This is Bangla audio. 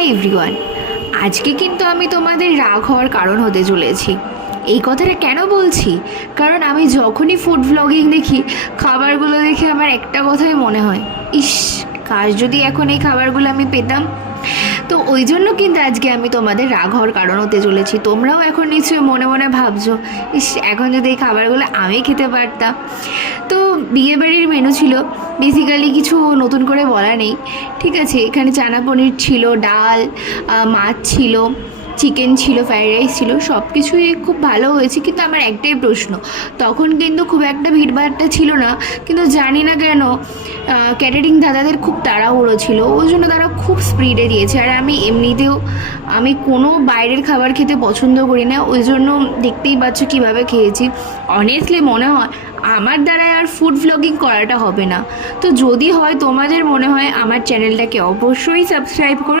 হাই এভরিওয়ান, আজকে কিন্তু আমি তোমাদের রাগ হওয়ার কারণ হতে চলেছি। এই কথাটা কেন বলছি, কারণ আমি যখনই ফুড ব্লগিং দেখি, খাবারগুলো দেখে আমার একটা কথাই মনে হয়, ইস, কাশ যদি এখন এই খাবারগুলো আমি পেতাম। তো ওই জন্য কিন্তু আজকে আমি তোমাদের রাগ হওয়ার কারণ হতে চলেছি। তোমরাও এখন নিশ্চয়ই মনে মনে ভাবছো, ইস, এখন যদি এই খাবারগুলো আমি খেতে পারতাম। তো বিয়েবাড়ির মেনু ছিল, বেসিক্যালি কিছু নতুন করে বলা নেই, ঠিক আছে। এখানে চানা পনির ছিল, ডাল, মাছ ছিল, চিকেন ছিল, ফ্রাইড রাইস ছিল, সব কিছুই খুব ভালো হয়েছে। কিন্তু আমার একটাই প্রশ্ন, তখন কিন্তু খুব একটা ভিড়ভাড়টা ছিল না, কিন্তু জানি না কেন ক্যাটারিং দাদাদের খুব তাড়াহুড়ো ছিল, ওই জন্য তারা খুব স্পিডে দিয়েছে। আর আমি এমনিতেও আমি কোনো বাইরের খাবার খেতে পছন্দ করি না, ওই জন্য দেখতেই পাচ্ছ কীভাবে খেয়েছি। অনেস্টলি মনে হয় আমার দ্বারা আর ফুড ভ্লগিং করাটা হবে না। তো যদি হয়, তোমাদের মনে হয়, আমার চ্যানেলটাকে অবশ্যই সাবস্ক্রাইব করো।